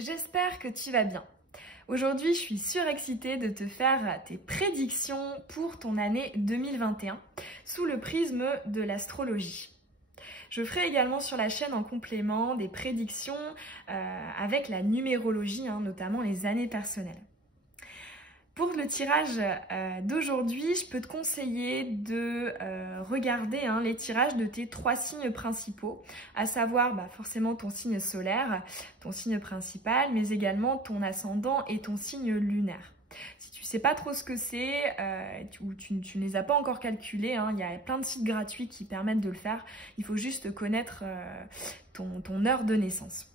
j'espère que tu vas bien. Aujourd'hui, je suis surexcitée de te faire tes prédictions pour ton année 2021 sous le prisme de l'astrologie. Je ferai également sur la chaîne en complément des prédictions avec la numérologie, notamment les années personnelles. Pour le tirage d'aujourd'hui, je peux te conseiller de regarder les tirages de tes 3 signes principaux, à savoir forcément ton signe solaire, ton signe principal, mais également ton ascendant et ton signe lunaire. Si tu ne sais pas trop ce que c'est ou tu ne les as pas encore calculés, il y a plein de sites gratuits qui permettent de le faire. Il faut juste connaître ton heure de naissance.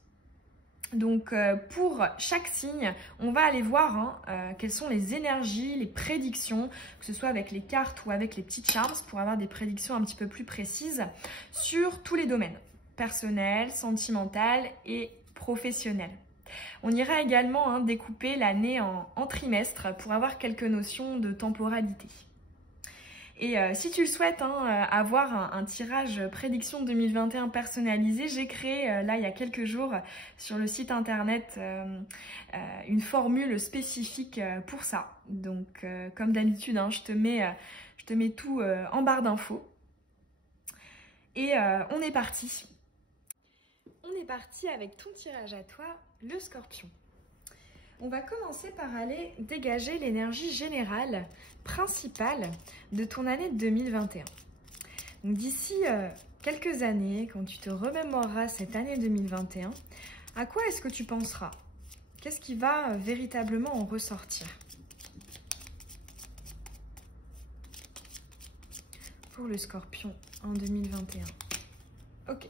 Donc pour chaque signe, on va aller voir quelles sont les énergies, les prédictions, que ce soit avec les cartes ou avec les petits charms, pour avoir des prédictions un petit peu plus précises sur tous les domaines, personnel, sentimental et professionnel. On ira également découper l'année en trimestres pour avoir quelques notions de temporalité. Et si tu le souhaites avoir un tirage prédiction 2021 personnalisé, j'ai créé là il y a quelques jours sur le site internet une formule spécifique pour ça. Donc comme d'habitude, je te mets tout en barre d'infos. Et on est parti. On est parti avec ton tirage à toi, le Scorpion. On va commencer par aller dégager l'énergie générale, principale de ton année 2021. D'ici quelques années, quand tu te remémoreras cette année 2021, à quoi est-ce que tu penseras? Qu'est-ce qui va véritablement en ressortir? Pour le Scorpion en 2021. Ok.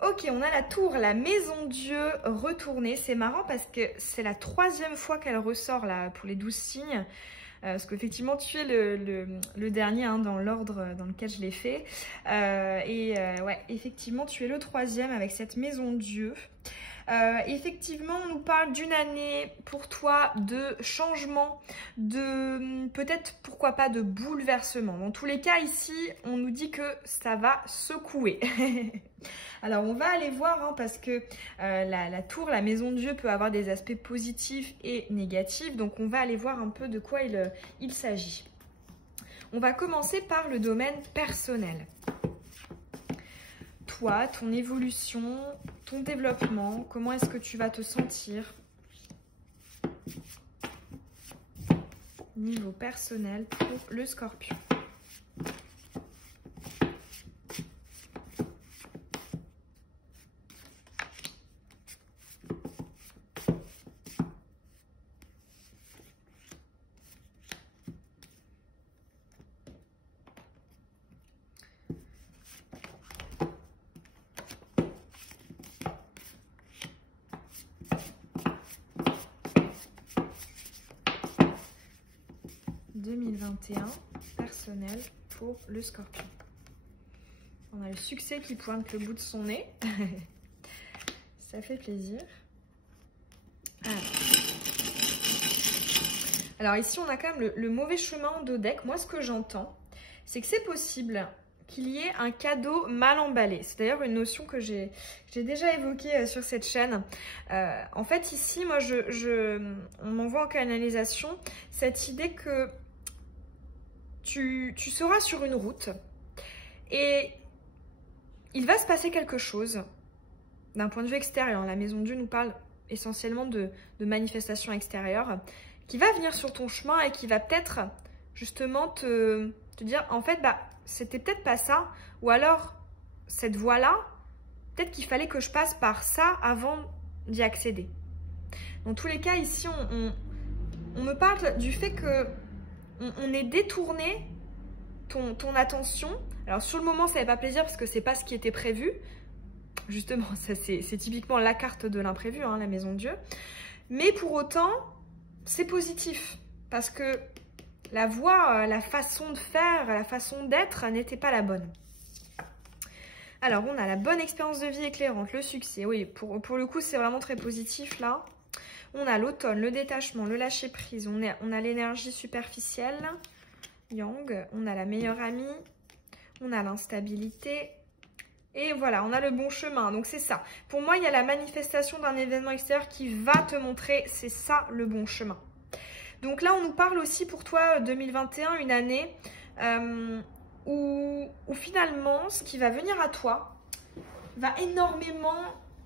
Ok, on a la tour, la maison Dieu retournée. C'est marrant parce que c'est la 3e fois qu'elle ressort là pour les 12 signes. Parce qu'effectivement, tu es le dernier dans l'ordre dans lequel je l'ai fait. Ouais, effectivement, tu es le 3e avec cette maison Dieu. Effectivement, on nous parle d'une année pour toi de changement, de peut-être, pourquoi pas, de bouleversement. Dans tous les cas, ici, on nous dit que ça va secouer. Alors, on va aller voir, parce que la tour, la maison de Dieu peut avoir des aspects positifs et négatifs. Donc, on va aller voir un peu de quoi il s'agit. On va commencer par le domaine personnel. Toi, ton évolution, ton développement, comment est-ce que tu vas te sentir niveau personnel pour le Scorpion. Personnel pour le Scorpion. On a le succès qui pointe le bout de son nez. Ça fait plaisir. Alors ici, on a quand même le mauvais chemin de deck. Moi, ce que j'entends, c'est que c'est possible qu'il y ait un cadeau mal emballé. C'est d'ailleurs une notion que j'ai déjà évoquée sur cette chaîne. En fait, ici, moi, on m'envoie en canalisation cette idée que tu seras sur une route et il va se passer quelque chose d'un point de vue extérieur. La maison de Dieu nous parle essentiellement de manifestations extérieures qui va venir sur ton chemin et qui va peut-être justement te dire en fait c'était peut-être pas ça, ou alors cette voie-là, peut-être qu'il fallait que je passe par ça avant d'y accéder. Dans tous les cas, ici on me parle du fait que on est détourné ton attention. Alors sur le moment, ça fait pas plaisir parce que c'est pas ce qui était prévu. Justement, ça c'est typiquement la carte de l'imprévu, la maison de Dieu. Mais pour autant, c'est positif parce que la voie, la façon de faire, la façon d'être n'était pas la bonne. Alors, on a la bonne expérience de vie éclairante, le succès. Oui, pour le coup, c'est vraiment très positif là. On a l'automne, le détachement, le lâcher prise. On a l'énergie superficielle, Yang. On a la meilleure amie. On a l'instabilité. Et voilà, on a le bon chemin. Donc c'est ça. Pour moi, il y a la manifestation d'un événement extérieur qui va te montrer, c'est ça le bon chemin. Donc là, on nous parle aussi pour toi 2021, une année où finalement, ce qui va venir à toi va énormément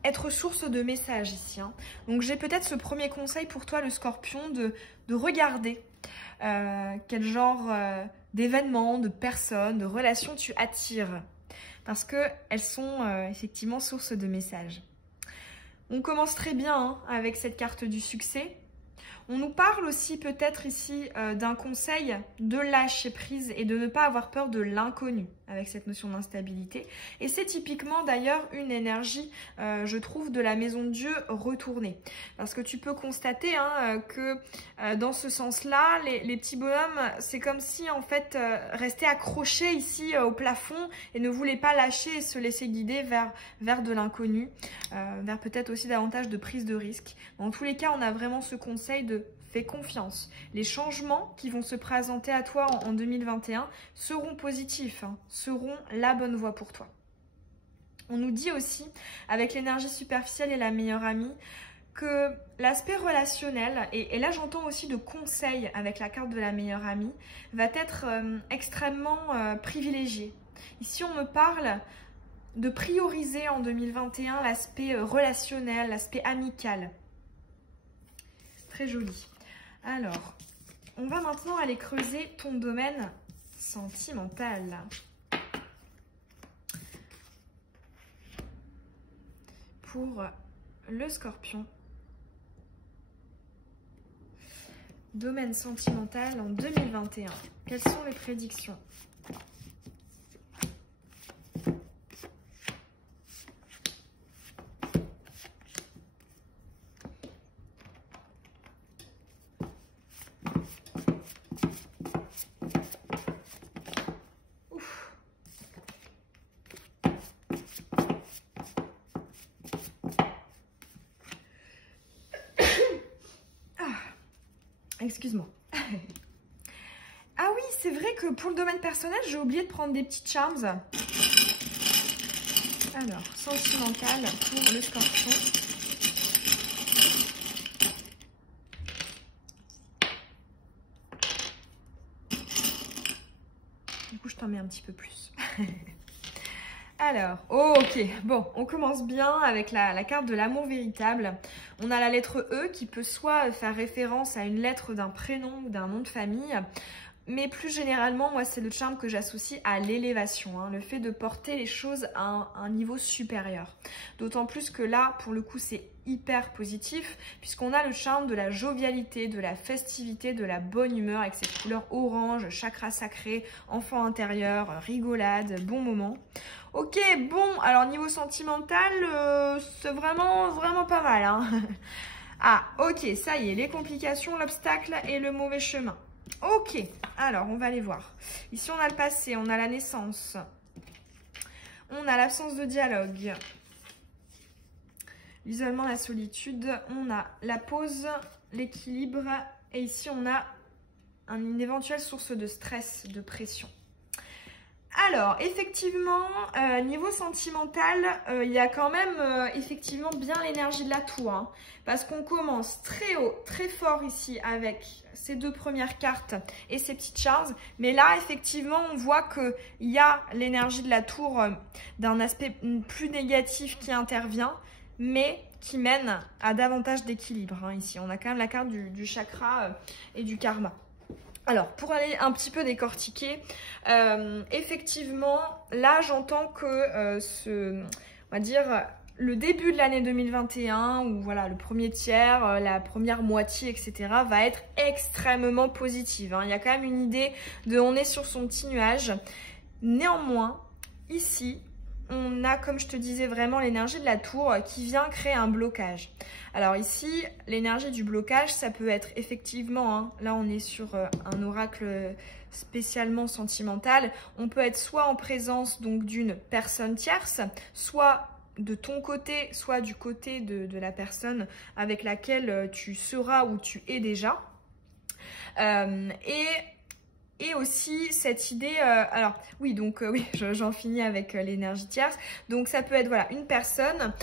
être source de messages ici. Hein. Donc j'ai peut-être ce premier conseil pour toi, le Scorpion, de regarder quel genre d'événements, de personnes, de relations tu attires. Parce qu'elles sont effectivement source de messages. On commence très bien hein, avec cette carte du succès. On nous parle aussi peut-être ici d'un conseil de lâcher prise et de ne pas avoir peur de l'inconnu avec cette notion d'instabilité. Et c'est typiquement d'ailleurs une énergie, je trouve, de la maison de Dieu retournée. Parce que tu peux constater hein, que dans ce sens-là, les petits bonhommes, c'est comme si en fait restaient accrochés ici au plafond et ne voulaient pas lâcher et se laisser guider vers de l'inconnu, vers peut-être aussi davantage de prise de risque. Dans tous les cas, on a vraiment ce conseil de fais confiance. Les changements qui vont se présenter à toi en 2021 seront positifs, hein, seront la bonne voie pour toi. On nous dit aussi, avec l'énergie superficielle et la meilleure amie, que l'aspect relationnel, et là j'entends aussi de conseils avec la carte de la meilleure amie, va être extrêmement privilégié. Ici on me parle de prioriser en 2021 l'aspect relationnel, l'aspect amical. Très joli. Alors, on va maintenant aller creuser ton domaine sentimental. Pour le Scorpion. Domaine sentimental en 2021. Quelles sont les prédictions ? Excuse-moi. Ah oui, c'est vrai que pour le domaine personnel, j'ai oublié de prendre des petits charms. Alors, sentimental pour le Scorpion. Du coup, je t'en mets un petit peu plus. Alors, ok, bon, on commence bien avec la carte de l'amour véritable. On a la lettre E qui peut soit faire référence à une lettre d'un prénom ou d'un nom de famille, mais plus généralement, moi, c'est le charme que j'associe à l'élévation, hein, le fait de porter les choses à un niveau supérieur. D'autant plus que là, pour le coup, c'est hyper positif, puisqu'on a le charme de la jovialité, de la festivité, de la bonne humeur, avec cette couleur orange, chakra sacré, enfant intérieur, rigolade, bon moment. Ok, bon, alors niveau sentimental, c'est vraiment pas mal. Hein. Ah, ok, ça y est, les complications, l'obstacle et le mauvais chemin. Ok, alors on va aller voir. Ici, on a le passé, on a la naissance, on a l'absence de dialogue, l'isolement, la solitude, on a la pause, l'équilibre, et ici, on a une éventuelle source de stress, de pression. Alors, effectivement, niveau sentimental, il y a quand même effectivement bien l'énergie de la tour. Hein, parce qu'on commence très haut, très fort ici avec ces deux premières cartes et ces petites charges. Mais là, effectivement, on voit qu'il y a l'énergie de la tour d'un aspect plus négatif qui intervient, mais qui mène à davantage d'équilibre. Hein, ici, on a quand même la carte du chakra et du karma. Alors, pour aller un petit peu décortiquer, effectivement, là, j'entends que on va dire, le début de l'année 2021, ou voilà, le premier tiers, la première moitié, etc., va être extrêmement positive. Hein. Il y a quand même une idée de on est sur son petit nuage. Néanmoins, ici, on a, comme je te disais, vraiment l'énergie de la tour qui vient créer un blocage. Alors ici, l'énergie du blocage, ça peut être effectivement, hein, là on est sur un oracle spécialement sentimental, on peut être soit en présence donc d'une personne tierce, soit de ton côté, soit du côté de la personne avec laquelle tu seras ou tu es déjà. et aussi cette idée, alors oui, donc oui, j'en finis avec l'énergie tierce. Donc ça peut être voilà une personne,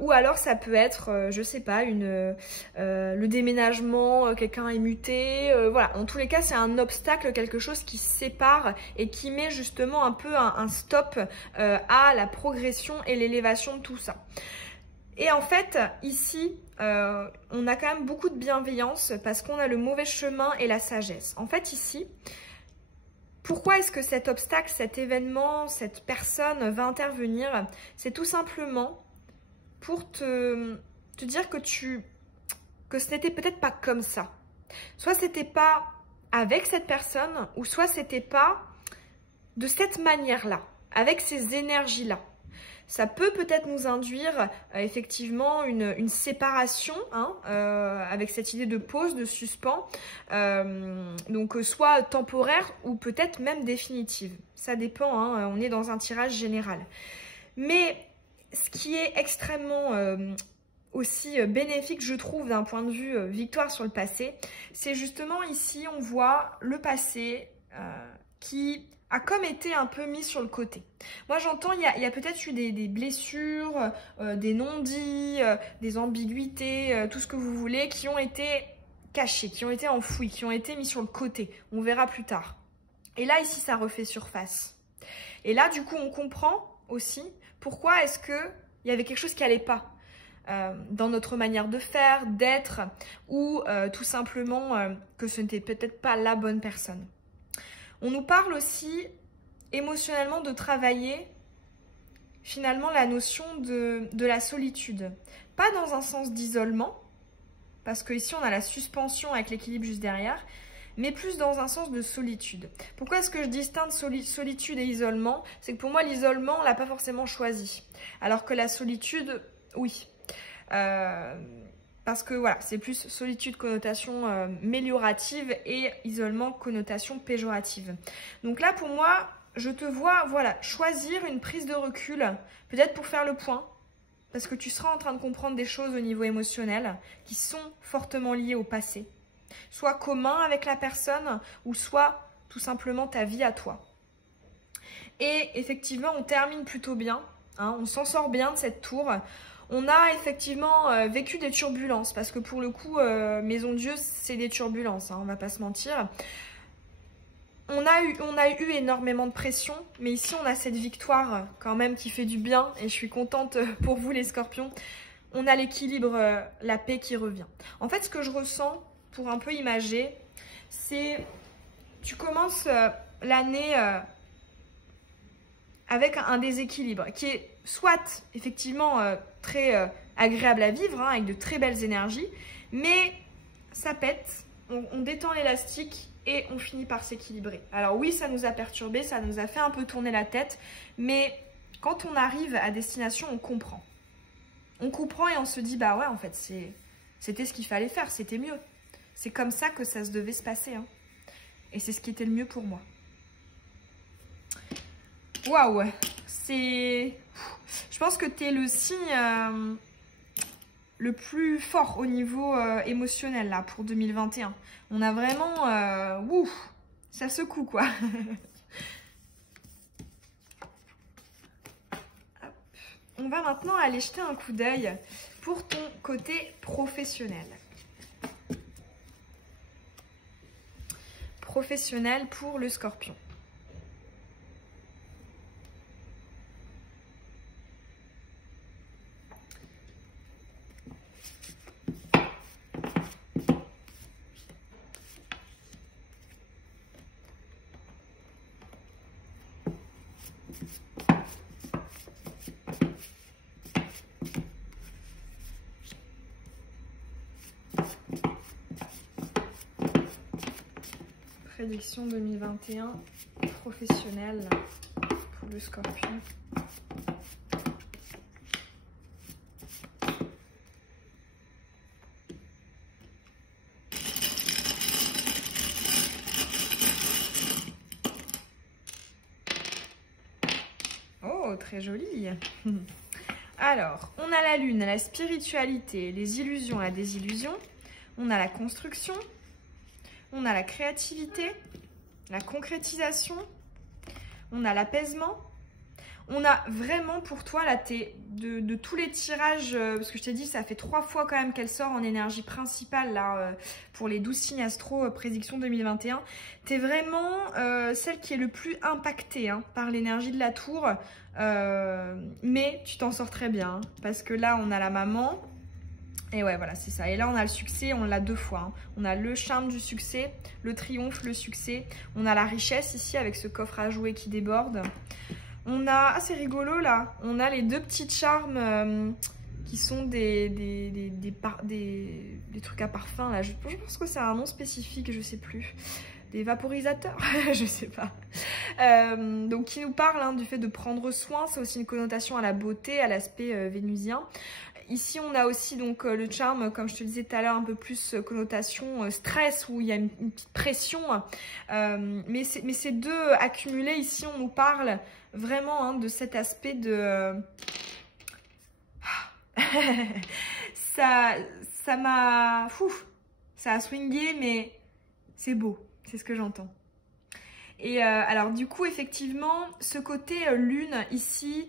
ou alors ça peut être, je sais pas, le déménagement, quelqu'un est muté, voilà. En tous les cas, c'est un obstacle, quelque chose qui sépare et qui met justement un peu un stop à la progression et l'élévation de tout ça. Et en fait, ici, on a quand même beaucoup de bienveillance parce qu'on a le mauvais chemin et la sagesse. En fait, ici, pourquoi est-ce que cet obstacle, cet événement, cette personne va intervenir? C'est tout simplement pour te dire que ce n'était peut-être pas comme ça. Soit c'était pas avec cette personne, ou soit c'était pas de cette manière-là, avec ces énergies-là. Ça peut peut-être nous induire effectivement une séparation, hein, avec cette idée de pause, de suspens, donc soit temporaire ou peut-être même définitive. Ça dépend, hein, on est dans un tirage général. Mais ce qui est extrêmement aussi bénéfique, je trouve, d'un point de vue victoire sur le passé, c'est justement ici, on voit le passé qui a comme été un peu mis sur le côté. Moi j'entends, il y a peut-être eu des blessures, des non-dits, des ambiguïtés, tout ce que vous voulez, qui ont été cachés, qui ont été enfouis, qui ont été mis sur le côté. On verra plus tard. Et là ici ça refait surface. Et là du coup on comprend aussi pourquoi est-ce qu'il y avait quelque chose qui n'allait pas dans notre manière de faire, d'être, ou tout simplement que ce n'était peut-être pas la bonne personne. On nous parle aussi émotionnellement de travailler finalement la notion de la solitude. Pas dans un sens d'isolement, parce que ici on a la suspension avec l'équilibre juste derrière, mais plus dans un sens de solitude. Pourquoi est-ce que je distingue solitude et isolement? C'est que pour moi l'isolement on l'a pas forcément choisi, alors que la solitude, oui. Parce que voilà, c'est plus solitude connotation méliorative et isolement connotation péjorative. Donc là pour moi, je te vois voilà, choisir une prise de recul, peut-être pour faire le point, parce que tu seras en train de comprendre des choses au niveau émotionnel qui sont fortement liées au passé. Soit commun avec la personne, ou soit tout simplement ta vie à toi. Et effectivement, on termine plutôt bien, hein, on s'en sort bien de cette tour. On a effectivement vécu des turbulences, parce que pour le coup, Maison Dieu, c'est des turbulences, hein, on va pas se mentir. On a eu énormément de pression, mais ici on a cette victoire quand même qui fait du bien, et je suis contente pour vous les scorpions. On a l'équilibre, la paix qui revient. En fait, ce que je ressens, pour un peu imager, c'est tu commences l'année avec un déséquilibre qui est soit effectivement très agréable à vivre, hein, avec de très belles énergies, mais ça pète, on détend l'élastique et on finit par s'équilibrer. Alors oui, ça nous a perturbé, ça nous a fait un peu tourner la tête, mais quand on arrive à destination, on comprend. On comprend et on se dit, bah ouais, en fait, c'était ce qu'il fallait faire, c'était mieux. C'est comme ça que ça se devait se passer, hein. Et c'est ce qui était le mieux pour moi. Waouh, c'est... Je pense que tu es le signe le plus fort au niveau émotionnel là pour 2021. On a vraiment... ouf, ça secoue quoi. On va maintenant aller jeter un coup d'œil pour ton côté professionnel. Professionnel pour le scorpion. Prédiction 2021 professionnelle pour le scorpion. Oh, très joli. Alors, on a la lune, la spiritualité, les illusions, la désillusion. On a la construction. On a la créativité la concrétisation, on a l'apaisement. On a vraiment pour toi, là, de tous les tirages, parce que je t'ai dit, ça fait 3 fois quand même qu'elle sort en énergie principale, là, pour les 12 signes astro prédiction 2021. T'es vraiment celle qui est le plus impactée hein, par l'énergie de la tour, mais tu t'en sors très bien, hein, parce que là, on a la maman, et ouais, voilà, c'est ça. Et là, on a le succès, on l'a 2 fois. Hein. On a le charme du succès, le triomphe, le succès. On a la richesse ici, avec ce coffre à jouer qui déborde. On a, ah c'est rigolo là, on a les 2 petits charmes qui sont des trucs à parfum là, je pense que c'est un nom spécifique, je sais plus, des vaporisateurs, je sais pas. Donc qui nous parle hein, du fait de prendre soin, c'est aussi une connotation à la beauté, à l'aspect vénusien. Ici, on a aussi donc le charme, comme je te disais tout à l'heure, un peu plus connotation stress, où il y a une petite pression. Mais ces 2 accumulés, ici, on nous parle vraiment hein, de cet aspect de... ça m'a... Ça a swingé, mais c'est beau, c'est ce que j'entends. Et alors, du coup, effectivement, ce côté lune, ici...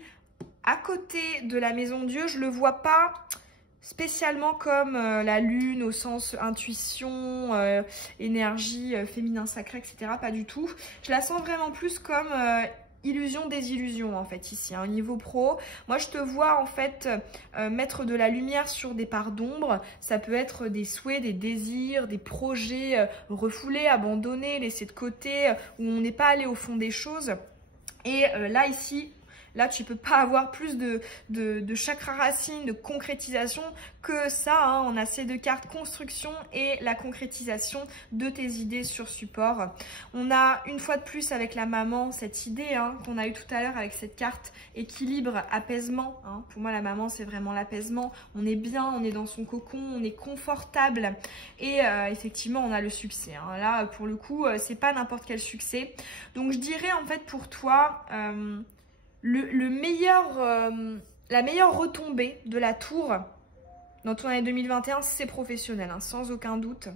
À côté de la maison Dieu, je le vois pas spécialement comme la lune au sens intuition, énergie, féminin sacré, etc. Pas du tout. Je la sens vraiment plus comme illusion des illusions en fait ici, hein, au niveau pro. Moi je te vois en fait mettre de la lumière sur des parts d'ombre. Ça peut être des souhaits, des désirs, des projets refoulés, abandonnés, laissés de côté, où on n'est pas allé au fond des choses. Et là ici... Là, tu peux pas avoir plus de chakra racine, de concrétisation que ça. Hein. On a ces 2 cartes, construction et la concrétisation de tes idées sur support. On a une fois de plus avec la maman cette idée hein, qu'on a eu tout à l'heure avec cette carte équilibre, apaisement. Hein. Pour moi, la maman, c'est vraiment l'apaisement. On est bien, on est dans son cocon, on est confortable. Et effectivement, on a le succès. Hein. Là, pour le coup, c'est pas n'importe quel succès. Donc, je dirais en fait pour toi... la meilleure retombée de la tour dans ton année 2021, c'est professionnel, hein, sans aucun doute.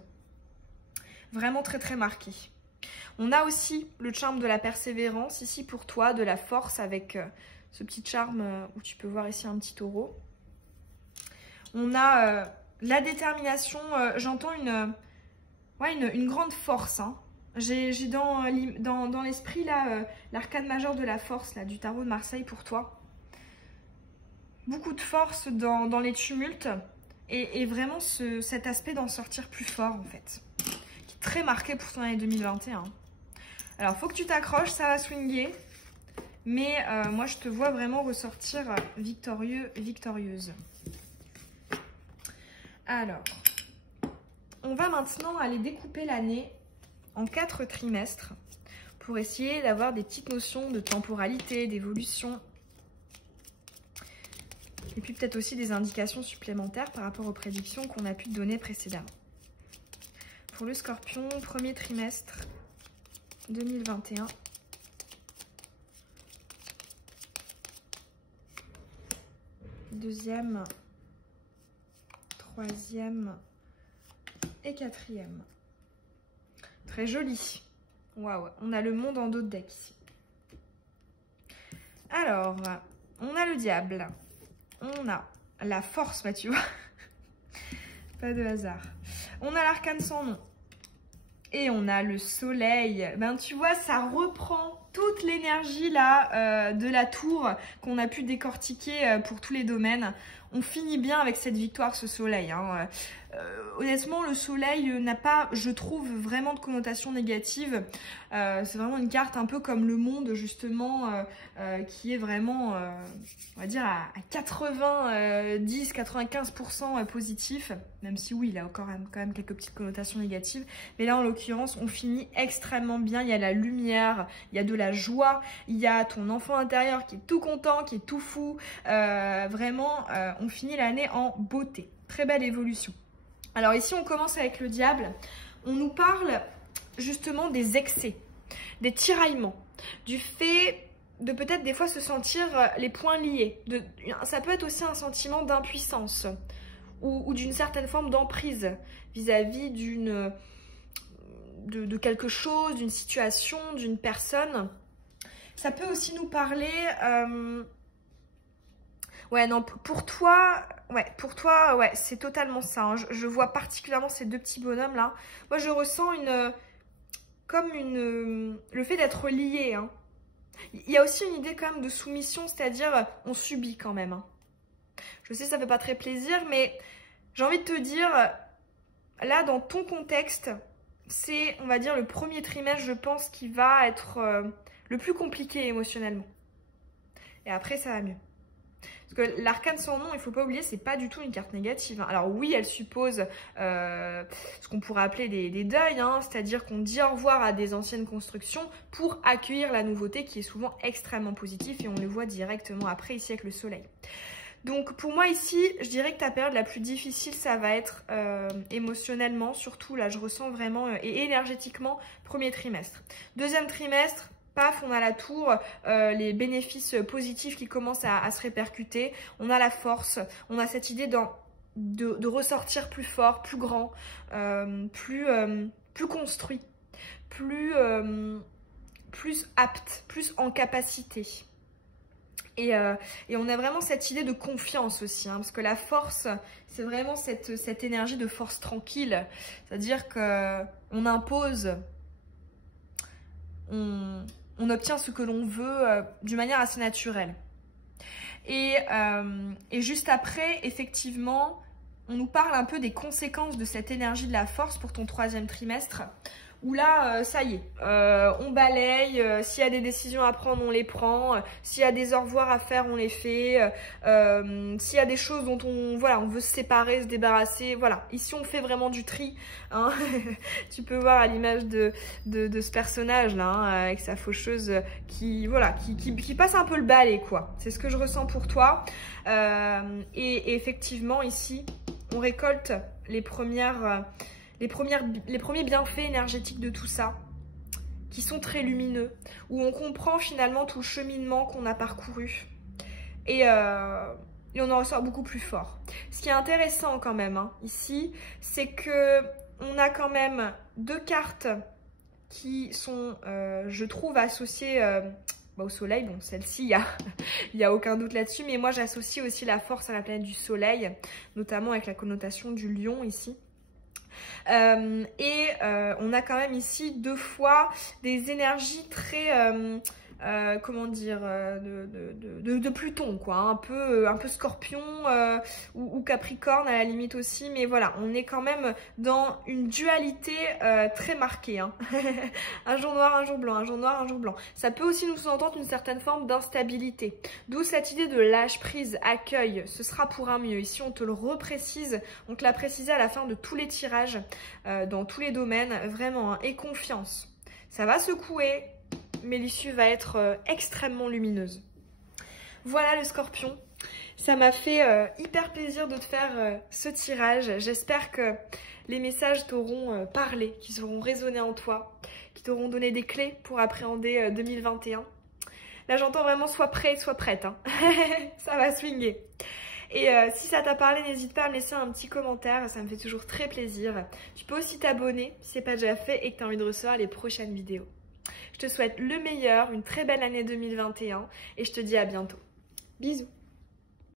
Vraiment très très marqué. On a aussi le charme de la persévérance ici pour toi, de la force avec ce petit charme où tu peux voir ici un petit taureau. On a la détermination, j'entends une grande force, hein. J'ai dans l'esprit là l'arcane majeure de la force là, du tarot de Marseille pour toi. Beaucoup de force dans les tumultes et vraiment cet aspect d'en sortir plus fort en fait. Qui est très marqué pour ton année 2021. Alors faut que tu t'accroches, ça va swinger. Mais moi je te vois vraiment ressortir victorieux, victorieuse. Alors, on va maintenant aller découper l'année en 4 trimestres pour essayer d'avoir des petites notions de temporalité, d'évolution et puis peut-être aussi des indications supplémentaires par rapport aux prédictions qu'on a pu te donner précédemment. Pour le Scorpion, premier trimestre 2021. Deuxième, troisième et quatrième. Très joli. Waouh, on a le monde en dos de deck ici. Alors, on a le diable. On a la force, bah tu vois. Pas de hasard. On a l'arcane sans nom. Et on a le soleil. Ben tu vois, ça reprend toute l'énergie là de la tour qu'on a pu décortiquer pour tous les domaines. On finit bien avec cette victoire, ce soleil. Hein. Honnêtement, le soleil n'a pas, je trouve, vraiment de connotation négative. C'est vraiment une carte un peu comme le monde, justement, qui est vraiment, on va dire, à 90-95% positif. Même si oui, il a encore quand même quelques petites connotations négatives. Mais là, en l'occurrence, on finit extrêmement bien. Il y a la lumière, il y a de la joie, il y a ton enfant intérieur qui est tout content, qui est tout fou. Vraiment, on finit l'année en beauté. Très belle évolution. Alors ici, on commence avec le diable. On nous parle justement des excès, des tiraillements, du fait de peut-être des fois se sentir les poings liés. Ça peut être aussi un sentiment d'impuissance ou d'une certaine forme d'emprise vis-à-vis de quelque chose, d'une situation, d'une personne. Ça peut aussi nous parler... Ouais, non, pour toi, ouais, c'est totalement ça. Hein. Je vois particulièrement ces deux petits bonhommes là. Moi, je ressens le fait d'être lié. Hein. Il y a aussi une idée quand même de soumission, c'est-à-dire on subit quand même. Hein. Je sais, ça fait pas très plaisir, mais j'ai envie de te dire, là, dans ton contexte, c'est, on va dire, le premier trimestre, je pense, qui va être le plus compliqué émotionnellement. Et après, ça va mieux. Parce que l'arcane sans nom, il ne faut pas oublier, c'est pas du tout une carte négative. Hein. Alors oui, elle suppose ce qu'on pourrait appeler des deuils, hein, c'est-à-dire qu'on dit au revoir à des anciennes constructions pour accueillir la nouveauté qui est souvent extrêmement positive et on le voit directement après ici avec le soleil. Donc pour moi ici, je dirais que ta période la plus difficile, ça va être émotionnellement, surtout là je ressens vraiment, et énergétiquement, premier trimestre. Deuxième trimestre, paf, on a la tour, les bénéfices positifs qui commencent à se répercuter, on a la force, on a cette idée de ressortir plus fort, plus grand, plus construit, plus apte, plus en capacité. Et on a vraiment cette idée de confiance aussi, hein, parce que la force, c'est vraiment cette énergie de force tranquille. C'est-à-dire qu'on impose, on obtient ce que l'on veut d'une manière assez naturelle. Et juste après, effectivement, on nous parle un peu des conséquences de cette énergie de la force pour ton troisième trimestre. Où là, ça y est, on balaye, s'il y a des décisions à prendre, on les prend, s'il y a des au revoir à faire, on les fait, s'il y a des choses dont on veut se séparer, se débarrasser, voilà. Ici, on fait vraiment du tri, hein. Tu peux voir à l'image de ce personnage-là, hein, avec sa faucheuse qui passe un peu le balai, quoi. C'est ce que je ressens pour toi. Et effectivement, ici, on récolte les premiers bienfaits énergétiques de tout ça, qui sont très lumineux, où on comprend finalement tout le cheminement qu'on a parcouru. Et on en ressort beaucoup plus fort. Ce qui est intéressant quand même, hein, ici, c'est que on a quand même deux cartes qui sont, je trouve, associées au soleil. Bon, celle-ci, il y a aucun doute là-dessus, mais moi j'associe aussi la force à la planète du soleil, notamment avec la connotation du lion ici. On a quand même ici deux fois des énergies très comment dire, de Pluton, quoi, un peu Scorpion ou Capricorne à la limite aussi, mais voilà, on est quand même dans une dualité très marquée, hein. Un jour noir, un jour blanc, un jour noir, un jour blanc. Ça peut aussi nous sous-entendre une certaine forme d'instabilité, d'où cette idée de lâche prise, accueil, ce sera pour un mieux. Ici on te le reprécise, on te l'a précisé à la fin de tous les tirages, dans tous les domaines, vraiment, hein, et confiance. Ça va secouer, mais l'issue va être extrêmement lumineuse. Voilà le Scorpion. Ça m'a fait hyper plaisir de te faire ce tirage. J'espère que les messages t'auront parlé, qu'ils auront résonné en toi, qui t'auront donné des clés pour appréhender 2021. Là, j'entends vraiment sois prêt, sois prête, hein. Ça va swinguer. Et si ça t'a parlé, n'hésite pas à me laisser un petit commentaire, ça me fait toujours très plaisir. Tu peux aussi t'abonner si ce n'est pas déjà fait et que tu as envie de recevoir les prochaines vidéos. Je te souhaite le meilleur, une très belle année 2021 et je te dis à bientôt. Bisous.